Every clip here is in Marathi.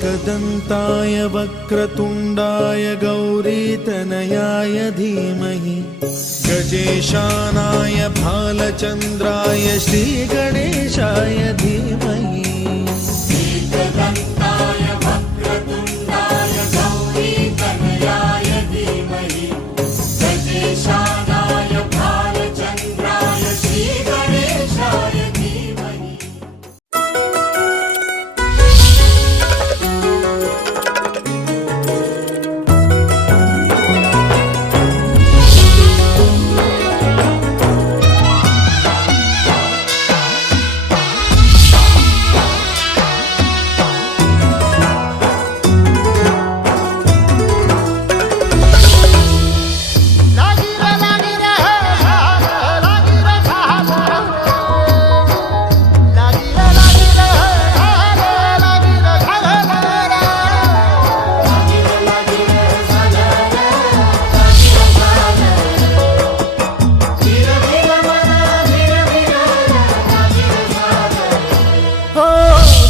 एकदन्ताय वक्रतुण्डाय गौरीतनयाय धीमहि गजेशानाय भालचन्द्राय श्रीगणेशाय धीमहि। एकदन्ताय वक्रतुण्डाय गौरीतनयाय धीमहि गजेशानाय भालचन्द्राय श्रीगणेशाय धीमहि।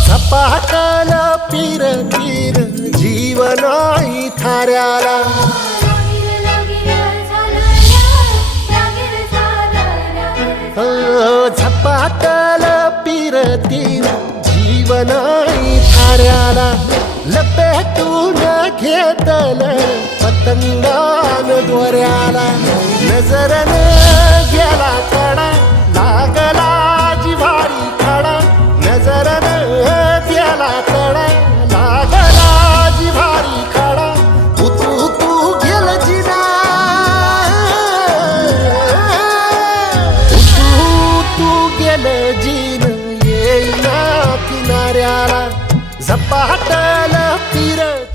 झपाटल पीर पीर जीवनाई थाऱ्याला झपाटल पीर तीर जीवनाई थाऱ्याला लपेटून घेतल पतंगान दोऱ्याला नजरन गेला कडा लागला जिव्हारी खडा नजरन गेला कडा लागला जिव्हारी खडा तू गेल जिना तू गेल जिन येईना किनाऱ्याला झपाटल